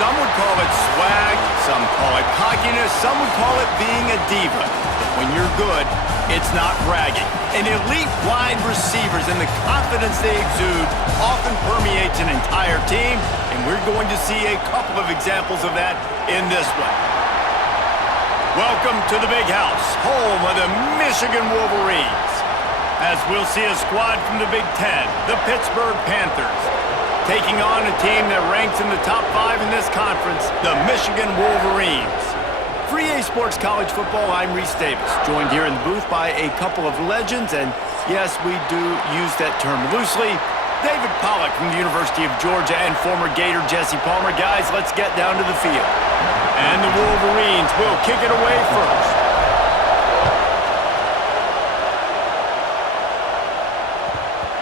Some would call it swag, some call it cockiness, some would call it being a diva. But when you're good, it's not bragging. And elite wide receivers and the confidence they exude often permeates an entire team, and we're going to see a couple of examples of that in this one. Welcome to the Big House, home of the Michigan Wolverines. As we'll see a squad from the Big Ten, the Pittsburgh Panthers, taking on a team that ranks in the top 5 in this conference, the Michigan Wolverines. For EA Sports College Football, I'm Reese Davis, joined here in the booth by a couple of legends, and yes, we do use that term loosely. David Pollack from the University of Georgia and former Gator Jesse Palmer. Guys, let's get down to the field. And the Wolverines will kick it away first.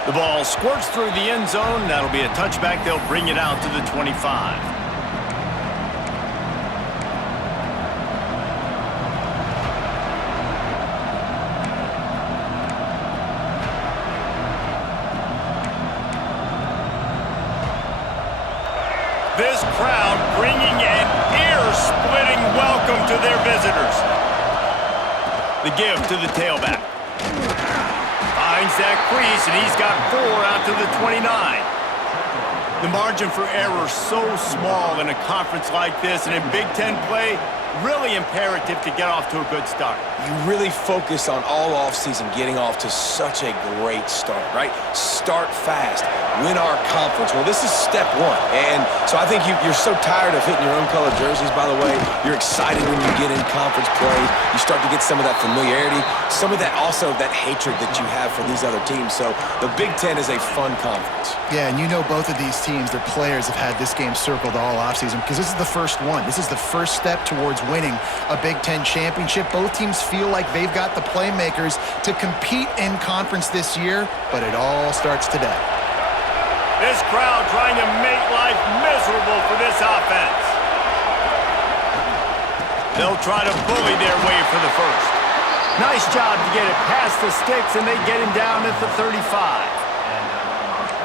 The ball squirts through the end zone. That'll be a touchback. They'll bring it out to the 25. This crowd bringing an ear-splitting welcome to their visitors. The give to the tailback. Finds that crease, and he's got 4 out to the 29. The margin for error so small in a conference like this, and in Big Ten play, really imperative to get off to a good start. You really focus on all offseason getting off to such a great start, right? Start fast. Win our conference. Well, this is step 1. And so I think you're so tired of hitting your own color jerseys, by the way. You're excited when you get in conference play. You start to get some of that familiarity, some of that also that hatred that you have for these other teams. So the Big Ten is a fun conference. Yeah, and you know both of these teams, their players have had this game circled all offseason because this is the first one. This is the first step towards winning a Big Ten championship. Both teams feel like they've got the playmakers to compete in conference this year, but it all starts today. This crowd trying to make life miserable for this offense. They'll try to bully their way for the first. Nice job to get it past the sticks, and they get him down at the 35.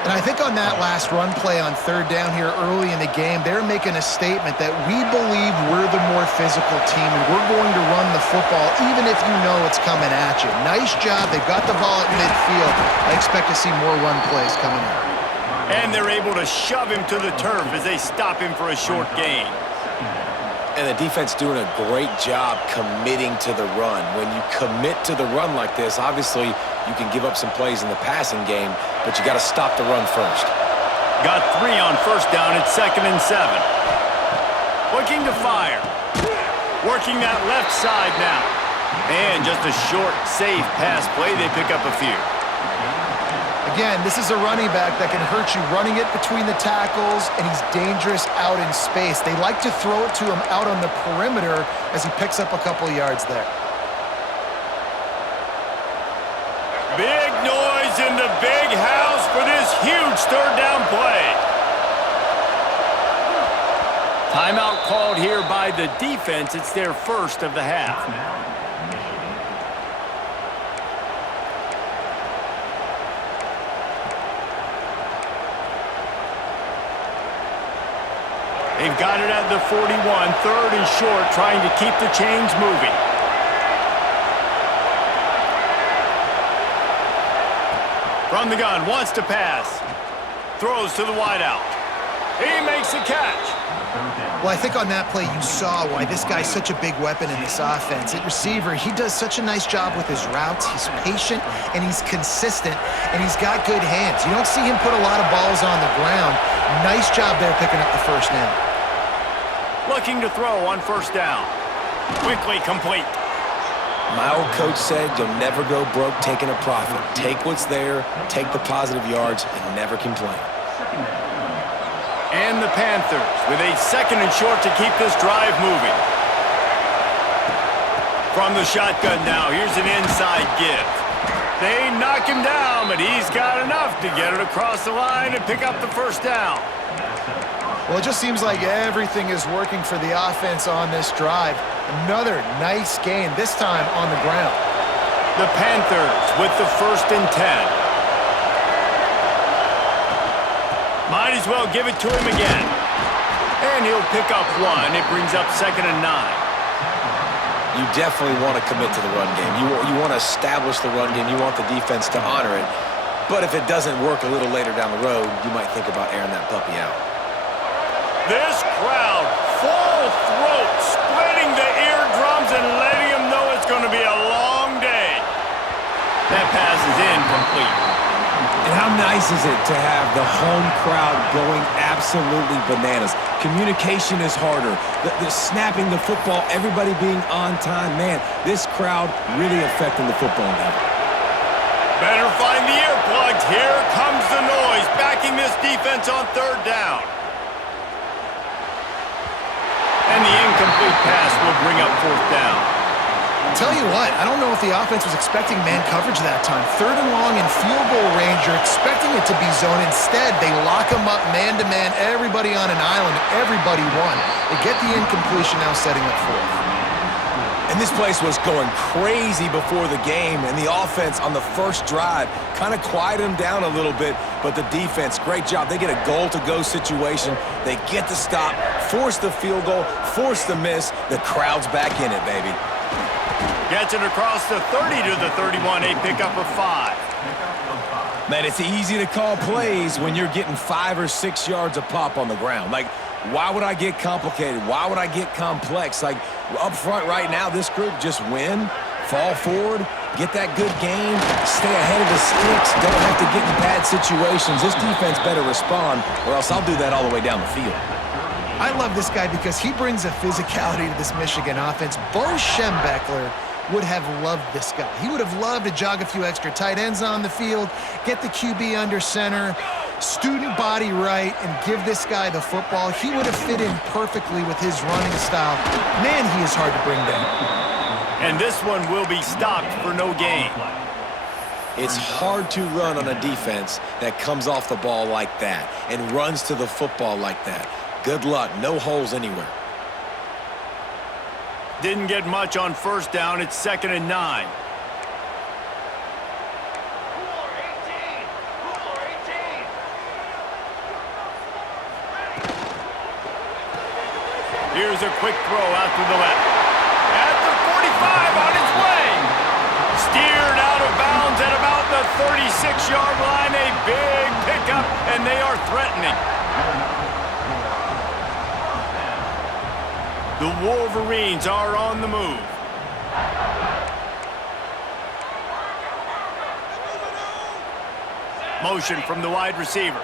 And I think on that last run play on 3rd down here early in the game, they're making a statement that we believe we're the more physical team and we're going to run the football even if you know it's coming at you. Nice job. They've got the ball at midfield. I expect to see more run plays coming up. And they're able to shove him to the turf as they stop him for a short gain. And the defense doing a great job committing to the run. When you commit to the run like this, obviously you can give up some plays in the passing game, but you got to stop the run first. Got 3 on 1st down at 2nd and 7. Looking to fire. Working that left side now. And just a short, safe pass play. They pick up a few. Again, this is a running back that can hurt you running it between the tackles, and he's dangerous out in space. They like to throw it to him out on the perimeter as he picks up a couple of yards there. Big noise in the Big House for this huge 3rd down play. Timeout called here by the defense. It's their first of the half. They've got it at the 41, 3rd and short, trying to keep the chains moving. From the gun, wants to pass. Throws to the wideout. He makes the catch. Well, I think on that play you saw why this guy's such a big weapon in this offense. At receiver, he does such a nice job with his routes. He's patient, and he's consistent, and he's got good hands. You don't see him put a lot of balls on the ground. Nice job there picking up the first down. Looking to throw on 1st down. Quickly complete. My old coach said you'll never go broke taking a profit. Take what's there, take the positive yards, and never complain. And the Panthers with a 2nd and short to keep this drive moving. From the shotgun now, here's an inside give. They knock him down, but he's got enough to get it across the line and pick up the 1st down. Well, it just seems like everything is working for the offense on this drive. Another nice gain, this time on the ground. The Panthers with the 1st and 10. Might as well give it to him again. And he'll pick up one. It brings up 2nd and 9. You definitely want to commit to the run game. You want to establish the run game. You want the defense to honor it. But if it doesn't work a little later down the road, you might think about airing that puppy out. This crowd, full throat, splitting the eardrums and letting them know it's going to be a long day. That pass is incomplete. And how nice is it to have the home crowd going absolutely bananas? Communication is harder. The snapping the football, everybody being on time. Man, this crowd really affecting the football now. Better find the earplugs. Here comes the noise, backing this defense on 3rd down. And the incomplete pass will bring up 4th down. Tell you what, I don't know if the offense was expecting man coverage that time. 3rd and long and field goal range, you're expecting it to be zone. Instead, they lock them up man-to-man, everybody on an island, everybody won. They get the incompletion, now setting up 4th. And this place was going crazy before the game, and the offense on the first drive kind of quieted them down a little bit, but the defense, great job. They get a goal-to-go situation. They get the stop, force the field goal, force the miss. The crowd's back in it, baby. Gets it across the 30 to the 31, a pickup of 5. Man, it's easy to call plays when you're getting 5 or 6 yards a pop on the ground. Like, why would I get complicated? Why would I get complex? Like, up front right now, this group just win, fall forward, get that good game, stay ahead of the sticks, don't have to get in bad situations. This defense better respond, or else I'll do that all the way down the field. I love this guy because he brings a physicality to this Michigan offense. Bo Schembechler would have loved this guy. He would have loved to jog a few extra tight ends on the field, get the QB under center, student body right, and give this guy the football. He would have fit in perfectly with his running style. Man, he is hard to bring down. And this one will be stopped for no gain. It's hard to run on a defense that comes off the ball like that and runs to the football like that. Good luck. No holes anywhere. Didn't get much on 1st down. It's 2nd and 9. Here's a quick throw out to the left. At the 45 on its way. Steered out of bounds at about the 36-yard line. A big pickup, and they are threatening. The Wolverines are on the move. Motion from the wide receiver.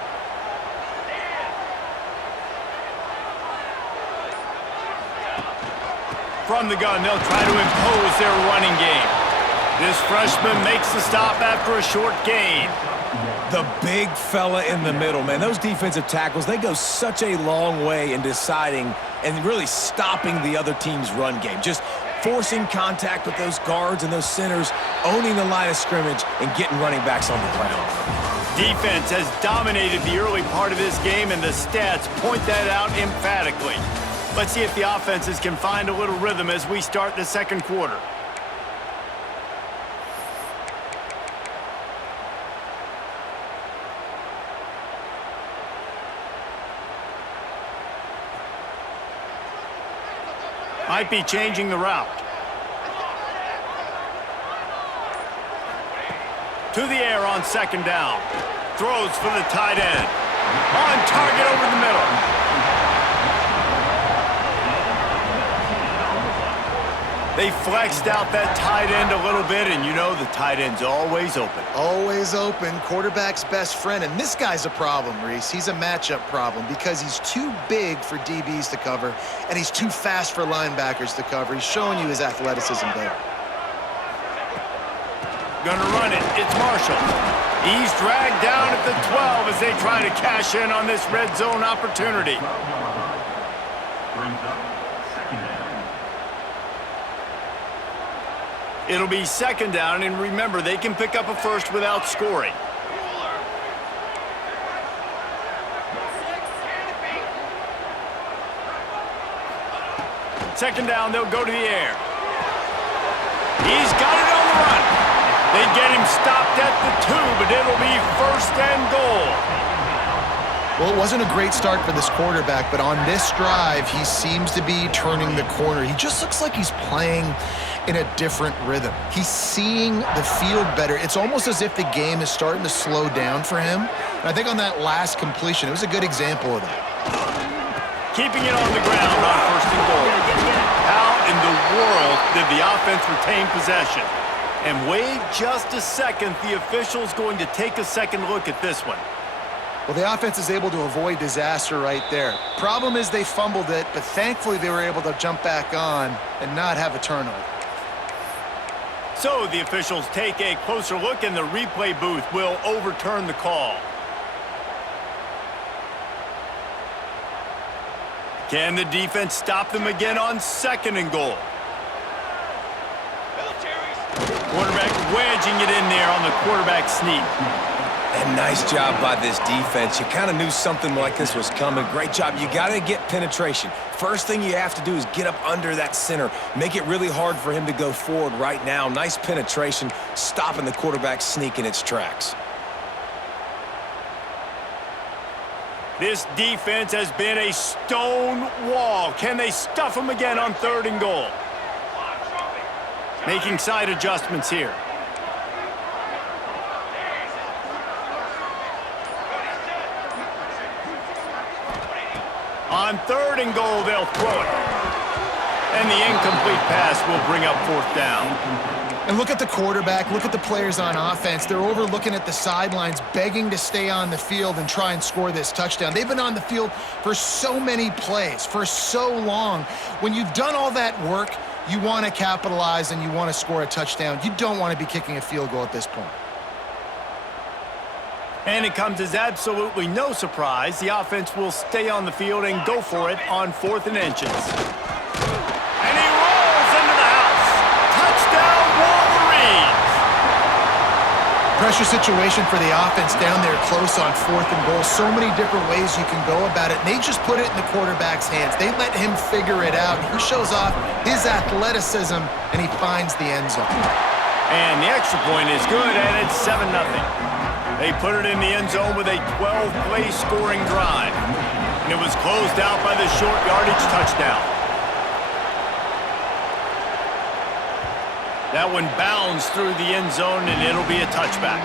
From the gun, they'll try to impose their running game. This freshman makes the stop after a short gain. The big fella in the middle, man. Those defensive tackles, they go such a long way in deciding and really stopping the other team's run game. Just forcing contact with those guards and those centers, owning the line of scrimmage, and getting running backs on the ground. Defense has dominated the early part of this game, and the stats point that out emphatically. Let's see if the offenses can find a little rhythm as we start the 2nd quarter. Might be changing the route. To the air on 2nd down. Throws for the tight end. On target over the middle. They flexed out that tight end a little bit, and you know the tight end's always open. Always open, quarterback's best friend. And this guy's a problem, Reese. He's a matchup problem because he's too big for DBs to cover, and he's too fast for linebackers to cover. He's showing you his athleticism there. Gonna run it. It's Marshall. He's dragged down at the 12 as they try to cash in on this red zone opportunity. It'll be 2nd down, and remember, they can pick up a first without scoring. Second down, they'll go to the air. He's got it on the run. They get him stopped at the 2, but it'll be 1st and goal. Well, it wasn't a great start for this quarterback, but on this drive, he seems to be turning the corner. He just looks like he's playing in a different rhythm. He's seeing the field better. It's almost as if the game is starting to slow down for him. And I think on that last completion, it was a good example of that. Keeping it on the ground on first and goal. How in the world did the offense retain possession? And wait just a second, the official's going to take a second look at this one. Well, the offense is able to avoid disaster right there. Problem is they fumbled it, but thankfully they were able to jump back on and not have a turnover. So the officials take a closer look, and the replay booth will overturn the call. Can the defense stop them again on second and goal? Quarterback wedging it in there on the quarterback sneak. And nice job by this defense. You kind of knew something like this was coming. Great job. You got to get penetration. First thing you have to do is get up under that center. Make it really hard for him to go forward right now. Nice penetration, stopping the quarterback sneak in its tracks. This defense has been a stone wall. Can they stuff them again on third and goal? Making side adjustments here. On third and goal, they'll throw it. And the incomplete pass will bring up fourth down. And look at the quarterback, look at the players on offense. They're overlooking at the sidelines, begging to stay on the field and try and score this touchdown. They've been on the field for so many plays, for so long. When you've done all that work, you want to capitalize and you want to score a touchdown. You don't want to be kicking a field goal at this point. And it comes as absolutely no surprise. The offense will stay on the field and go for it on 4th and inches. And he rolls into the house. Touchdown, Wolverines! Pressure situation for the offense down there close on 4th and goal. So many different ways you can go about it. And they just put it in the quarterback's hands. They let him figure it out. He shows off his athleticism, and he finds the end zone. And the extra point is good, and it's 7-0. They put it in the end zone with a 12-play scoring drive. And it was closed out by the short yardage touchdown. That one bounds through the end zone, and it'll be a touchback.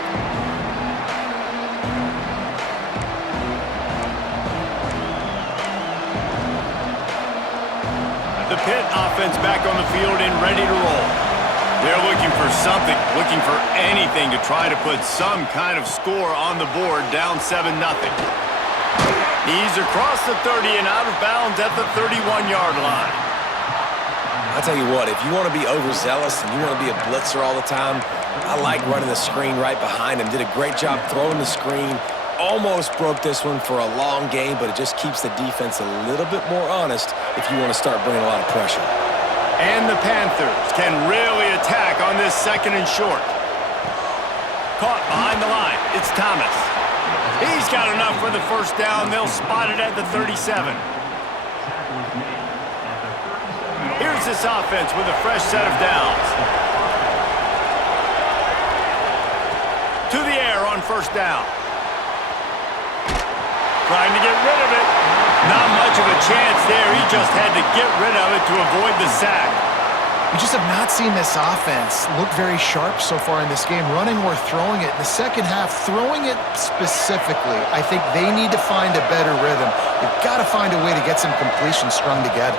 The Pitt offense back on the field and ready to roll. They're looking for something, looking for anything to try to put some kind of score on the board, down 7-0. He's across the 30 and out of bounds at the 31-yard line. I'll tell you what, if you want to be overzealous and you want to be a blitzer all the time, I like running the screen right behind him. Did a great job throwing the screen. Almost broke this one for a long game, but it just keeps the defense a little bit more honest if you want to start bringing a lot of pressure. And the Panthers can really attack on this 2nd and short. Caught behind the line. It's Thomas. He's got enough for the first down. They'll spot it at the 37. Here's this offense with a fresh set of downs. To the air on first down. Trying to get rid of it. Not much of a chance there. He just had to get rid of it to avoid the sack. We just have not seen this offense look very sharp so far in this game, running or throwing it. In the second half, throwing it specifically, I think they need to find a better rhythm. They've got to find a way to get some completions strung together.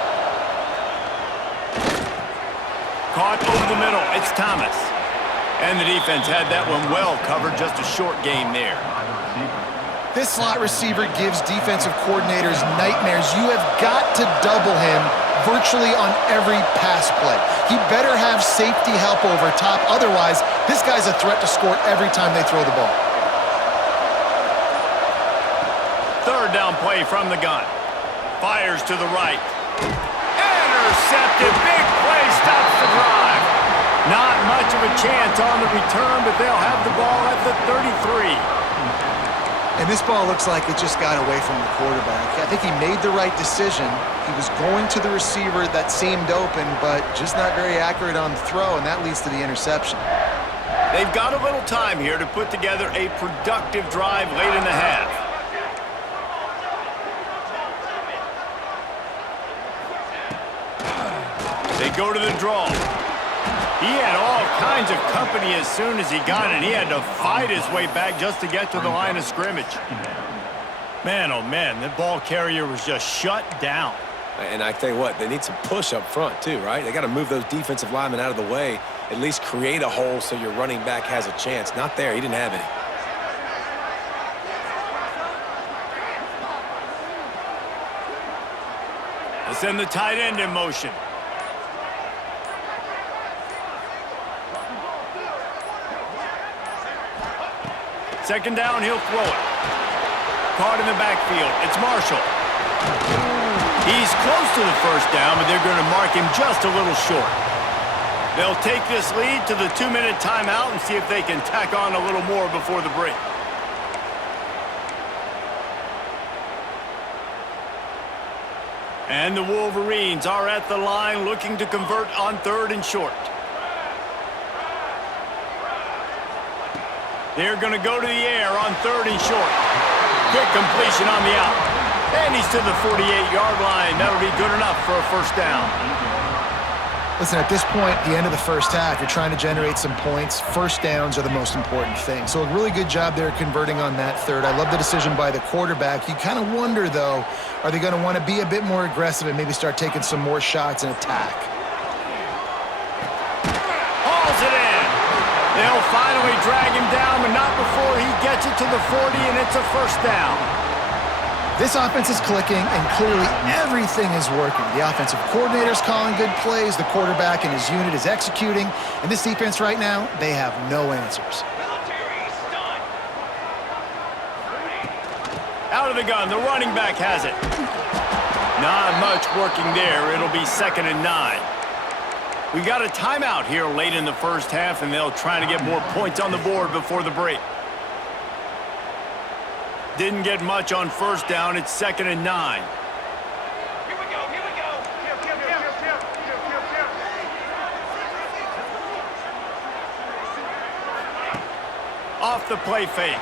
Caught over the middle. It's Thomas. And the defense had that one well covered. Just a short game there. This slot receiver gives defensive coordinators nightmares. You have got to double him virtually on every pass play. He better have safety help over top. Otherwise, this guy's a threat to score every time they throw the ball. Third down play from the gun. Fires to the right. Intercepted. Big play. Stops the drive. Not much of a chance on the return, but they'll have the ball at the 33. And this ball looks like it just got away from the quarterback. I think he made the right decision. He was going to the receiver that seemed open, but just not very accurate on the throw, and that leads to the interception. They've got a little time here to put together a productive drive late in the half. go to the draw. He had all kinds of company as soon as he got it. He had to fight his way back just to get to the line of scrimmage. Man, oh man, the ball carrier was just shut down. And I tell you what, they need some push up front too, right? They got to move those defensive linemen out of the way, at least create a hole so your running back has a chance. Not there. He didn't have any. Let's send the tight end in motion. Second down, he'll throw it. Caught in the backfield. It's Marshall. He's close to the first down, but they're going to mark him just a little short. They'll take this lead to the 2-minute timeout and see if they can tack on a little more before the break. And the Wolverines are at the line looking to convert on 3rd and short. They're going to go to the air on 3rd and short. Quick completion on the out. And he's to the 48-yard line. That'll be good enough for a first down. Listen, at this point, the end of the first half, you're trying to generate some points. First downs are the most important thing. So a really good job there converting on that 3rd. I love the decision by the quarterback. You kind of wonder, though, are they going to want to be a bit more aggressive and maybe start taking some more shots and attack? Hauls it in. They'll finally drag him down, but not before he gets it to the 40, and it's a first down. This offense is clicking, and clearly everything is working. The offensive coordinator's calling good plays, the quarterback and his unit is executing, and this defense right now, they have no answers. Out of the gun, the running back has it. Not much working there. It'll be 2nd and 9. We got a timeout here late in the first half, and they'll try to get more points on the board before the break. Didn't get much on first down. It's 2nd and 9. Here we go, here we go. Off the play fake.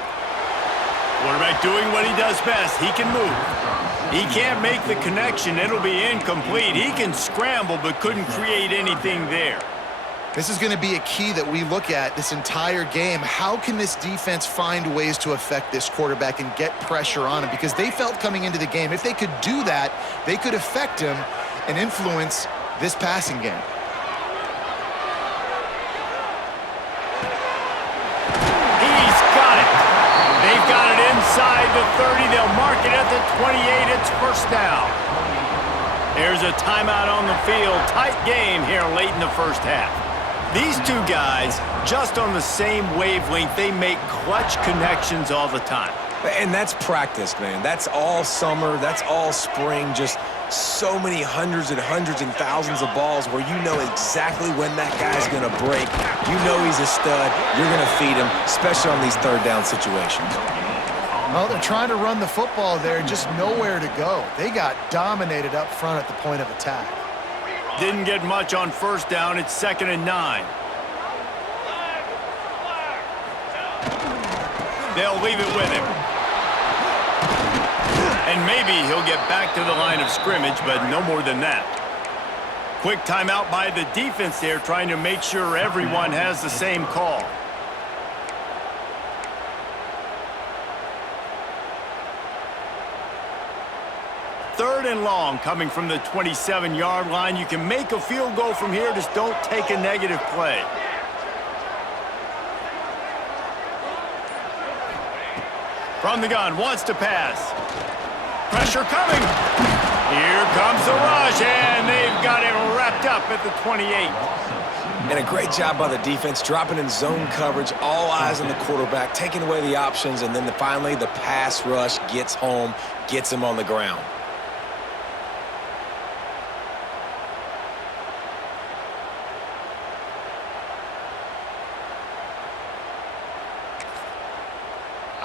Quarterback doing what he does best. He can move. He can't make the connection. It'll be incomplete. He can scramble but couldn't create anything there. This is going to be a key that we look at this entire game. How can this defense find ways to affect this quarterback and get pressure on him? Because they felt coming into the game, if they could do that, they could affect him and influence this passing game. He's got it. They've got it inside the 30. They'll mark it at the 28. It's first down. There's a timeout on the field. Tight game here late in the first half. These two guys, just on the same wavelength, they make clutch connections all the time. And that's practice, man. That's all summer. That's all spring. Just so many hundreds and thousands of balls where you know exactly when that guy's going to break. You know he's a stud. You're going to feed him, especially on these 3rd down situations. Well, they're trying to run the football there, just nowhere to go. They got dominated up front at the point of attack. Didn't get much on first down. It's 2nd and 9. They'll leave it with him. And maybe he'll get back to the line of scrimmage, but no more than that. Quick timeout by the defense there, trying to make sure everyone has the same call. Third and long coming from the 27-yard line. You can make a field goal from here, just don't take a negative play. From the gun, wants to pass. Pressure coming. Here comes the rush, and they've got it wrapped up at the 28. And a great job by the defense, dropping in zone coverage, all eyes on the quarterback, taking away the options, and then finally the pass rush gets home, gets him on the ground.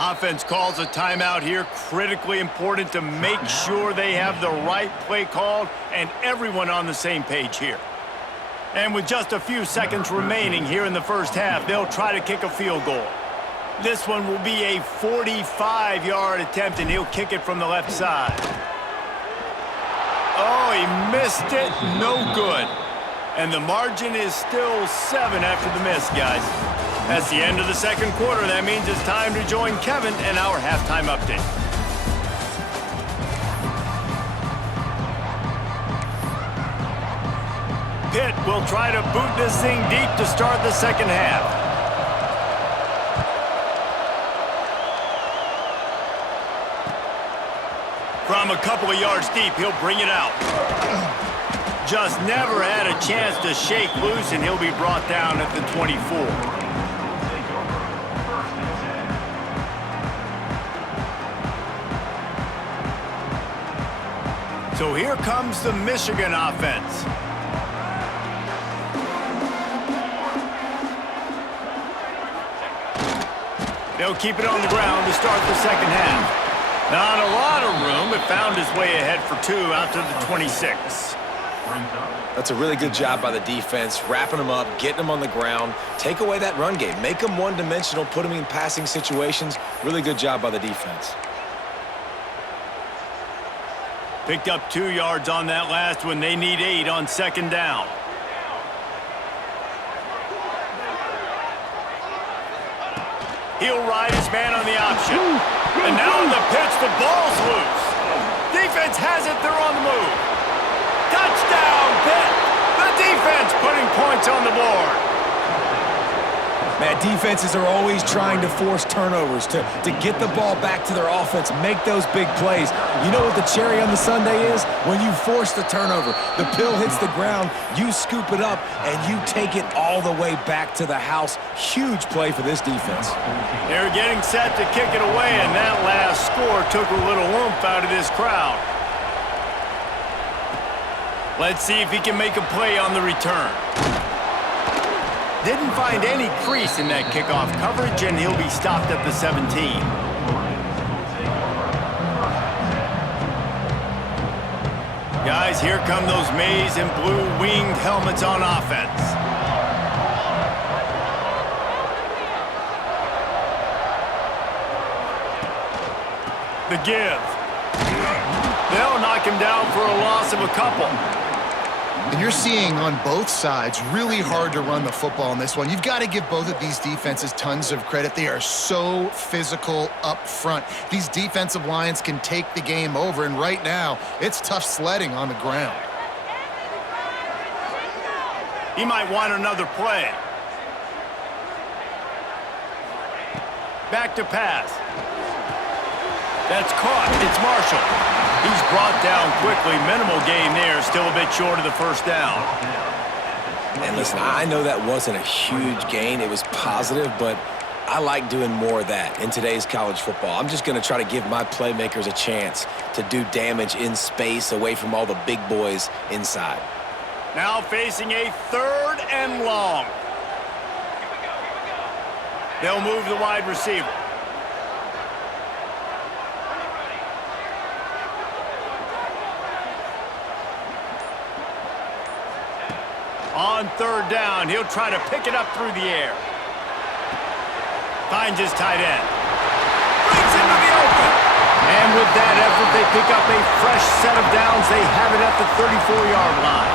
Offense calls a timeout here. Critically important to make sure they have the right play called and everyone on the same page here. And with just a few seconds remaining here in the first half, they'll try to kick a field goal. This one will be a 45-yard attempt, and he'll kick it from the left side. Oh, he missed it. No good. And the margin is still 7 after the miss, guys. That's the end of the second quarter. That means it's time to join Kevin and our halftime update. Pitt will try to boot this thing deep to start the second half. From a couple of yards deep, he'll bring it out. Just never had a chance to shake loose, and he'll be brought down at the 24. So here comes the Michigan offense. They'll keep it on the ground to start the second half. Not a lot of room, but found his way ahead for 2 out to the 26. That's a really good job by the defense, wrapping them up, getting them on the ground. Take away that run game. Make them one-dimensional, put them in passing situations. Really good job by the defense. Picked up 2 yards on that last one. They need 8 on second down. He'll ride his man on the option. And now on the pitch, the ball's loose. Defense has it. They're on the move. Touchdown, Pitt. The defense putting points on the board. Man, defenses are always trying to force turnovers to get the ball back to their offense, make those big plays. You know what the cherry on the sundae is? When you force the turnover, the pill hits the ground, you scoop it up, and you take it all the way back to the house. Huge play for this defense. They're getting set to kick it away, and that last score took a little oomph out of this crowd. Let's see if he can make a play on the return. Didn't find any crease in that kickoff coverage, and he'll be stopped at the 17. Guys, here come those maize and blue winged helmets on offense. The give. They'll knock him down for a loss of a couple. And you're seeing on both sides really hard to run the football in this one. You've got to give both of these defenses tons of credit. They are so physical up front. These defensive lines can take the game over, and right now, it's tough sledding on the ground. He might want another play. Back to pass. That's caught. It's Marshall. He's brought down quickly. Minimal gain there. Still a bit short of the first down. And listen, I know that wasn't a huge gain. It was positive, but I like doing more of that in today's college football. I'm just going to try to give my playmakers a chance to do damage in space away from all the big boys inside. Now facing a 3rd and long. They'll move the wide receiver. On 3rd down, he'll try to pick it up through the air. Finds his tight end. Brings into the open. And with that effort, they pick up a fresh set of downs. They have it at the 34-yard line.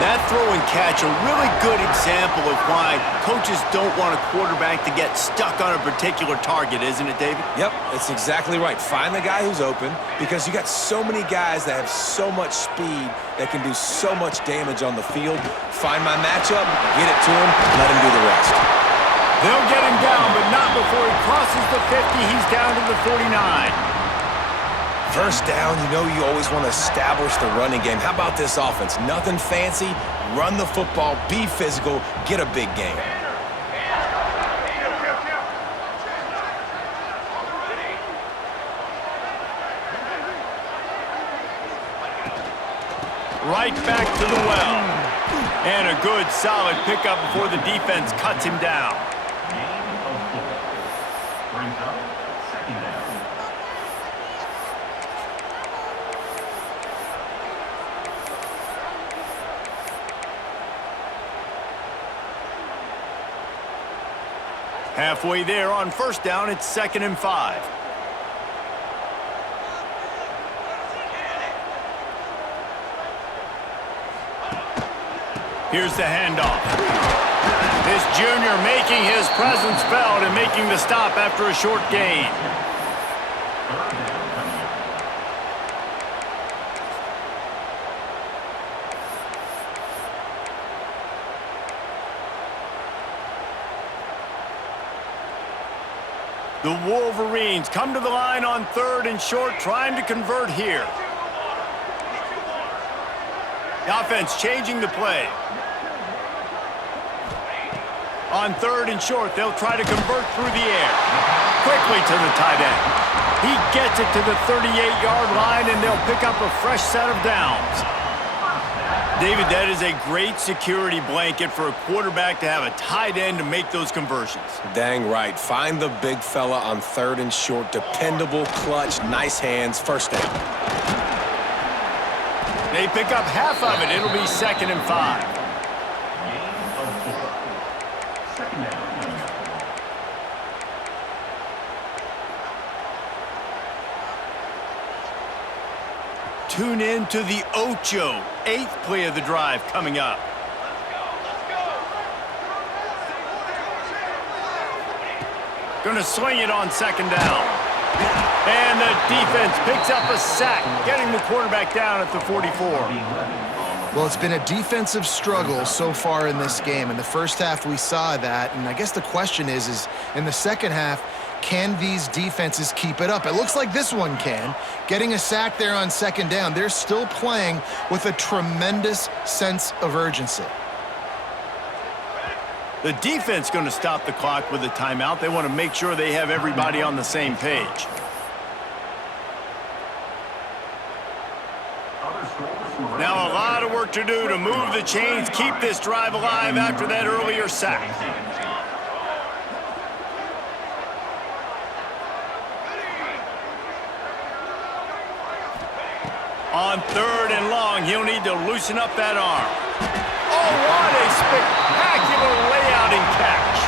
That throw and catch, a really good example of why coaches don't want a quarterback to get stuck on a particular target, isn't it, David? Yep, it's exactly right. Find the guy who's open, because you got so many guys that have so much speed that can do so much damage on the field. Find my matchup, get it to him, let him do the rest. They'll get him down, but not before he crosses the 50. He's down to the 49. First down, you know you always want to establish the running game. How about this offense? Nothing fancy. Run the football, be physical, get a big game. Right back to the well. And a good, solid pickup before the defense cuts him down. Halfway there on first down, it's 2nd and 5. Here's the handoff. This junior making his presence felt and making the stop after a short gain. The Wolverines come to the line on 3rd and short, trying to convert here. The offense changing the play. On 3rd and short, they'll try to convert through the air. Quickly to the tight end. He gets it to the 38-yard line, and they'll pick up a fresh set of downs. David, that is a great security blanket for a quarterback to have a tight end to make those conversions. Dang right. Find the big fella on 3rd and short. Dependable, clutch, nice hands, first down. They pick up half of it. It'll be 2nd and 5. Tune in to the Ocho, 8th play of the drive coming up. Gonna swing it on 2nd down. And the defense picks up a sack, getting the quarterback down at the 44. Well, it's been a defensive struggle so far in this game. In the first half, we saw that. And I guess the question is in the second half, can these defenses keep it up? It looks like this one can. Getting a sack there on 2nd down. They're still playing with a tremendous sense of urgency. The defense going to stop the clock with a timeout. They want to make sure they have everybody on the same page. Now a lot of work to do to move the chains, keep this drive alive after that earlier sack. On 3rd and long, he'll need to loosen up that arm. Oh, what a spectacular layout and catch.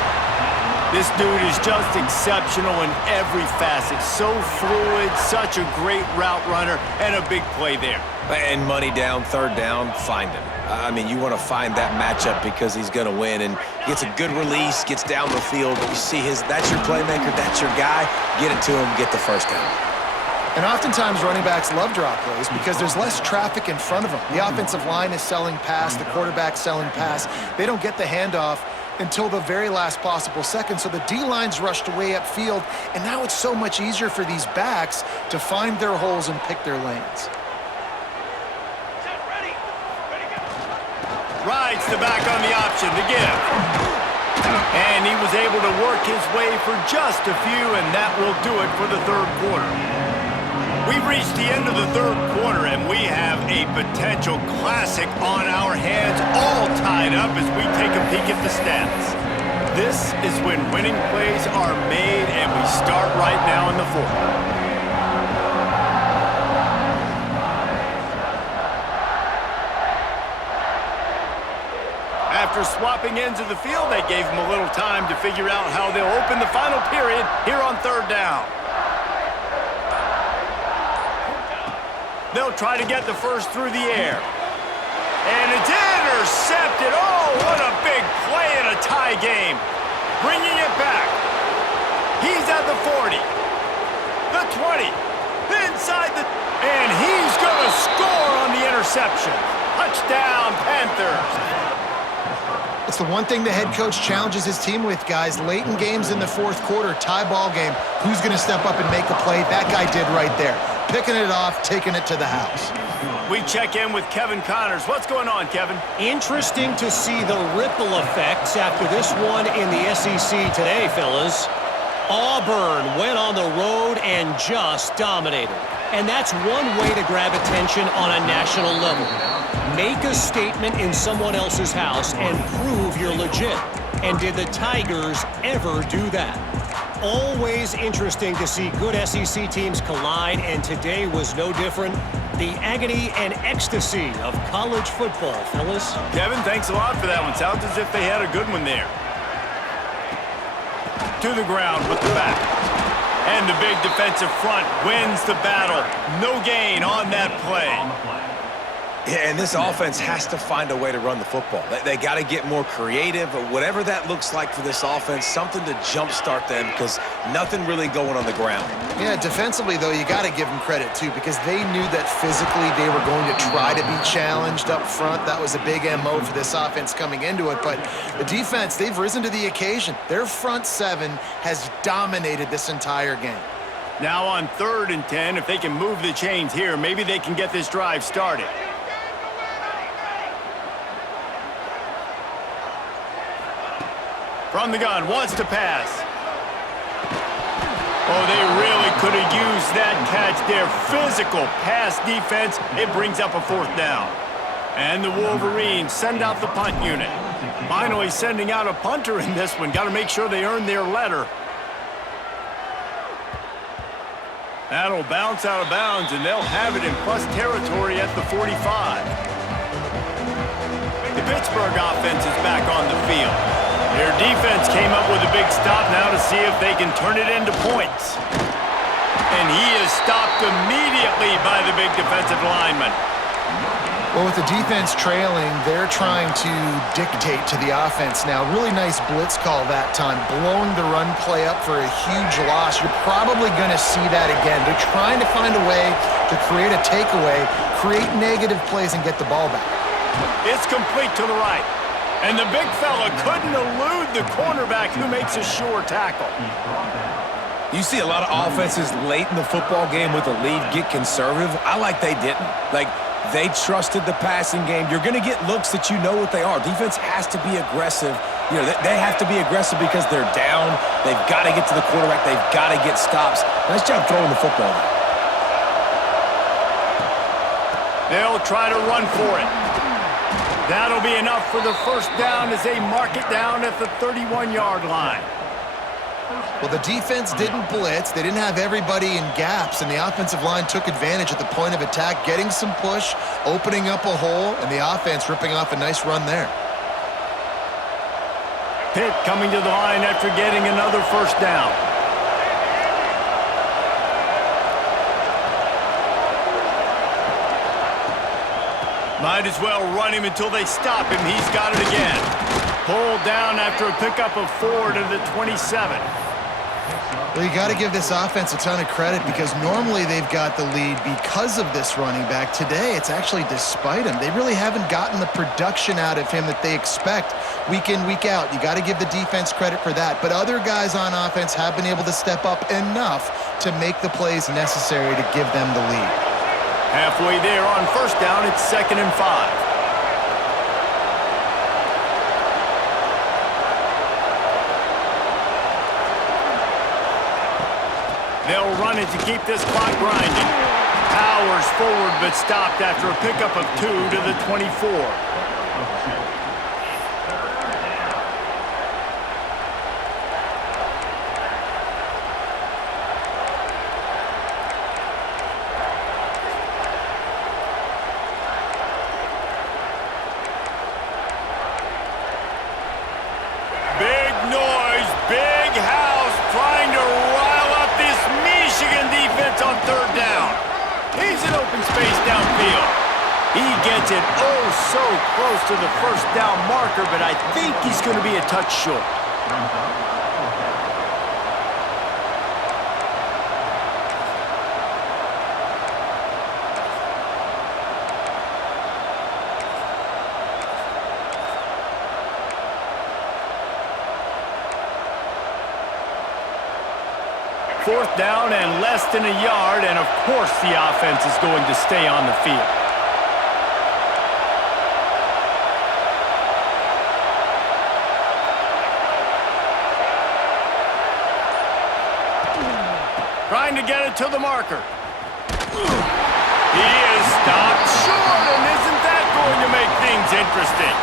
This dude is just exceptional in every facet. So fluid, such a great route runner, and a big play there. And money down, 3rd down, find him. I mean, you want to find that matchup because he's going to win. And gets a good release, gets down the field. But you see that's your playmaker, that's your guy. Get it to him, get the first down. And oftentimes running backs love drop plays because there's less traffic in front of them. The offensive line is selling pass, the quarterback's selling pass. They don't get the handoff until the very last possible second, so the D-line's rushed away upfield, and now it's so much easier for these backs to find their holes and pick their lanes. Rides the back on the option to give. And he was able to work his way for just a few, and that will do it for the 3rd quarter. We've reached the end of the 3rd quarter, and we have a potential classic on our hands, all tied up as we take a peek at the stats. This is when winning plays are made, and we start right now in the 4th. After swapping ends of the field, they gave him a little time to figure out how they'll open the final period here on 3rd down. They'll try to get the first through the air. And it's intercepted. Oh, what a big play in a tie game. Bringing it back. He's at the 40. The 20. Inside the... And he's going to score on the interception. Touchdown, Panthers. It's the one thing the head coach challenges his team with, guys. Late in games in the 4th quarter, tie ball game, who's going to step up and make a play? That guy did right there. Picking it off, taking it to the house. We check in with Kevin Connors. What's going on, Kevin? Interesting to see the ripple effects after this one in the SEC today, fellas. Auburn went on the road and just dominated. And that's one way to grab attention on a national level. Make a statement in someone else's house and prove you're legit. And did the Tigers ever do that? Always interesting to see good SEC teams collide, and today was no different. The agony and ecstasy of college football, fellas. Kevin, thanks a lot for that one. Sounds as if they had a good one there. To the ground with the back. And the big defensive front wins the battle. No gain on that play. Yeah, and this offense has to find a way to run the football. They got to get more creative, but whatever that looks like for this offense, something to jumpstart them because nothing really going on the ground. Yeah, defensively, though, you got to give them credit, too, because they knew that physically they were going to try to be challenged up front. That was a big MO for this offense coming into it. But the defense, they've risen to the occasion. Their front seven has dominated this entire game. Now on 3rd and 10, if they can move the chains here, maybe they can get this drive started. From the gun, wants to pass. Oh, they really could have used that catch there. Physical pass defense. It brings up a 4th down. And the Wolverines send out the punt unit. Finally sending out a punter in this one. Got to make sure they earn their letter. That'll bounce out of bounds, and they'll have it in plus territory at the 45. The Pittsburgh offense is back on the field. Their defense came up with a big stop now to see if they can turn it into points. And he is stopped immediately by the big defensive lineman. Well, with the defense trailing, they're trying to dictate to the offense now. Really nice blitz call that time, blowing the run play up for a huge loss. You're probably going to see that again. They're trying to find a way to create a takeaway, create negative plays, and get the ball back. It's complete to the right. And the big fella couldn't elude the cornerback who makes a sure tackle. You see a lot of offenses late in the football game with a lead get conservative. I like they didn't. Like, they trusted the passing game. You're going to get looks that you know what they are. Defense has to be aggressive. You know, they have to be aggressive because they're down. They've got to get to the quarterback. They've got to get stops. Nice job throwing the football. They'll try to run for it. That'll be enough for the 1st down as they mark it down at the 31-yard line. Well, the defense didn't blitz. They didn't have everybody in gaps, and the offensive line took advantage at the point of attack, getting some push, opening up a hole, and the offense ripping off a nice run there. Pitt coming to the line after getting another 1st down. Might as well run him until they stop him. He's got it again. Pulled down after a pickup of 4 to the 27. Well, you got to give this offense a ton of credit because normally they've got the lead because of this running back. Today, it's actually despite him. They really haven't gotten the production out of him that they expect week in, week out. You got to give the defense credit for that. But other guys on offense have been able to step up enough to make the plays necessary to give them the lead. Halfway there on 1st down, it's 2nd and 5. They'll run it to keep this clock grinding. Powers forward but stopped after a pickup of 2 to the 24. Big noise, big house trying to rile up this Michigan defense on 3rd down. He's in open space downfield. He gets it oh so close to the 1st down marker, but I think he's going to be a touch short. 4th down and less than a yard, and of course the offense is going to stay on the field. Trying to get it to the marker. He is stopped short, and isn't that going to make things interesting?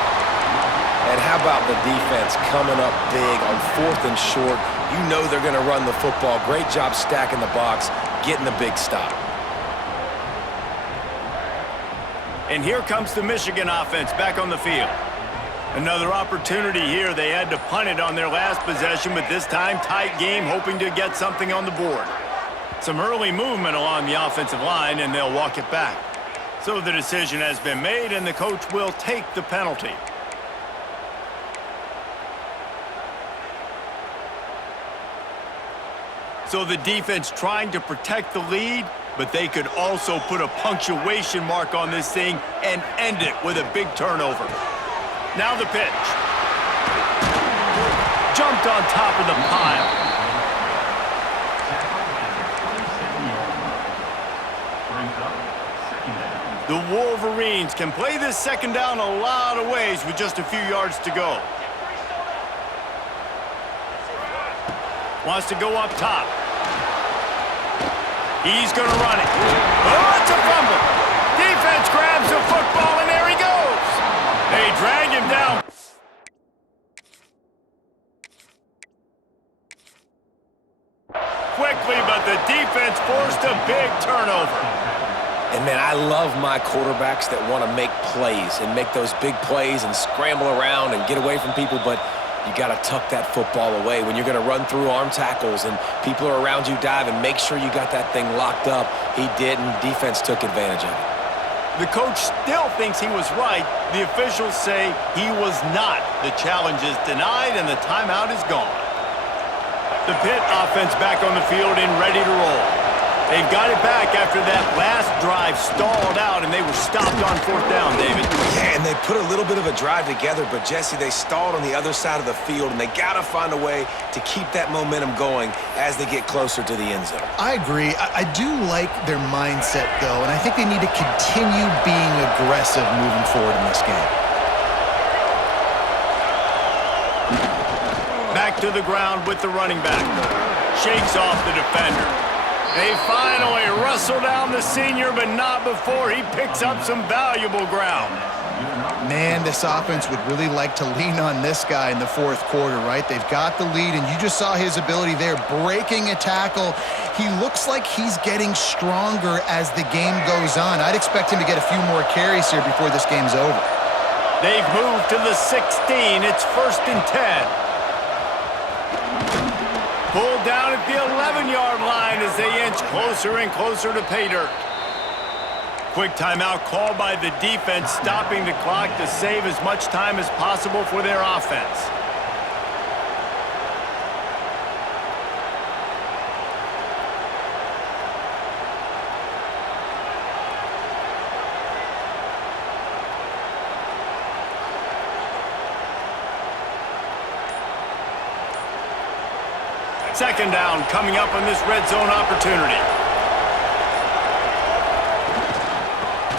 And how about the defense coming up big on 4th and short? You know they're going to run the football. Great job stacking the box, getting the big stop. And here comes the Michigan offense back on the field. Another opportunity here. They had to punt it on their last possession, but this time tight game, hoping to get something on the board. Some early movement along the offensive line, and they'll walk it back. So the decision has been made, and the coach will take the penalty. So the defense trying to protect the lead, but they could also put a punctuation mark on this thing and end it with a big turnover. Now the pitch. Jumped on top of the pile. The Wolverines can play this second down a lot of ways with just a few yards to go. Wants to go up top. He's going to run it. Oh, it's a fumble. Defense grabs the football, and there he goes. They drag him down. Quickly, but the defense forced a big turnover. And, man, I love my quarterbacks that want to make plays and make those big plays and scramble around and get away from people, but you got to tuck that football away. When you're going to run through arm tackles and people are around you diving, make sure you got that thing locked up. He didn't. Defense took advantage of it. The coach still thinks he was right. The officials say he was not. The challenge is denied, and the timeout is gone. The Pitt offense back on the field and ready to roll. They've got it back after that last drive stalled out, and they were stopped on fourth down, David. Yeah, and they put a little bit of a drive together, but, Jesse, they stalled on the other side of the field, and they got to find a way to keep that momentum going as they get closer to the end zone. I agree. I do like their mindset, though, and I think they need to continue being aggressive moving forward in this game. Back to the ground with the running back. Shakes off the defender. They finally wrestle down the senior, but not before he picks up some valuable ground. Man, this offense would really like to lean on this guy in the fourth quarter, right? They've got the lead, and you just saw his ability there, breaking a tackle. He looks like he's getting stronger as the game goes on. I'd expect him to get a few more carries here before this game's over. They've moved to the 16. It's 1st and 10. Pulled down at the 11-yard line as they inch closer and closer to pay dirt. Quick timeout called by the defense, stopping the clock to save as much time as possible for their offense. Second down coming up on this red zone opportunity.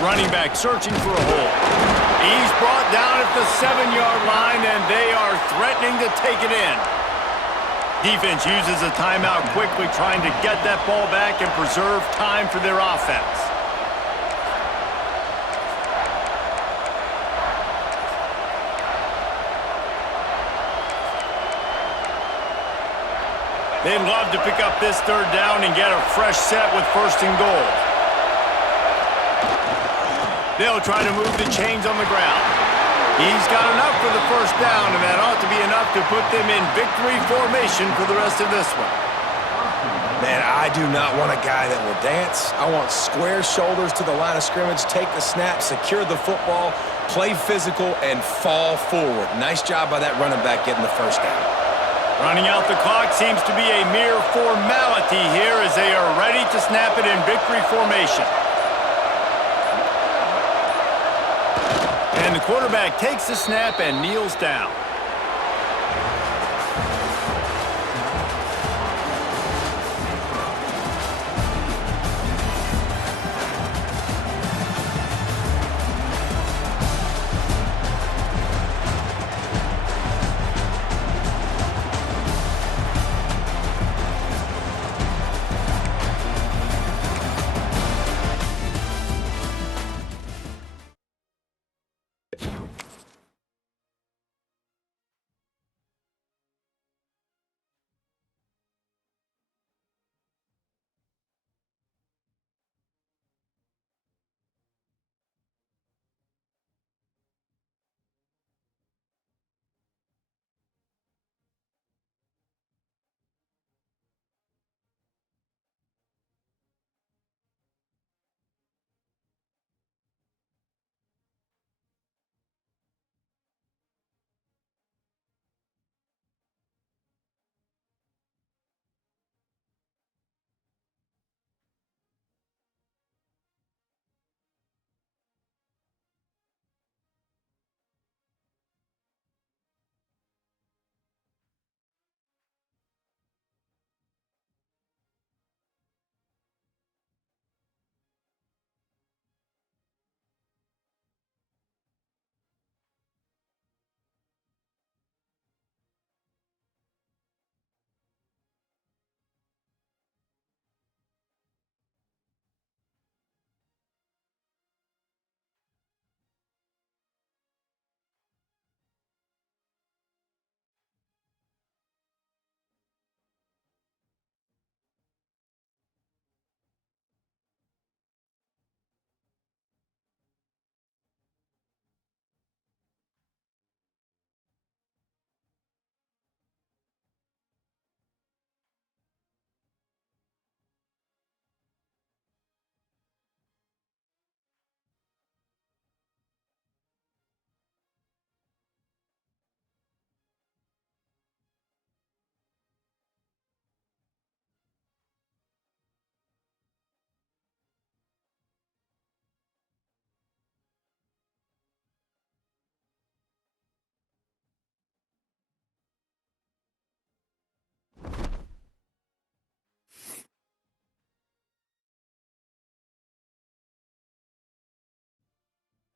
Running back searching for a hole. He's brought down at the 7-yard line, and they are threatening to take it in. Defense uses a timeout quickly, trying to get that ball back and preserve time for their offense. They'd love to pick up this third down and get a fresh set with 1st and goal. They'll try to move the chains on the ground. He's got enough for the first down, and that ought to be enough to put them in victory formation for the rest of this one. Man, I do not want a guy that will dance. I want square shoulders to the line of scrimmage, take the snap, secure the football, play physical, and fall forward. Nice job by that running back getting the first down. Running out the clock seems to be a mere formality here as they are ready to snap it in victory formation. And the quarterback takes the snap and kneels down.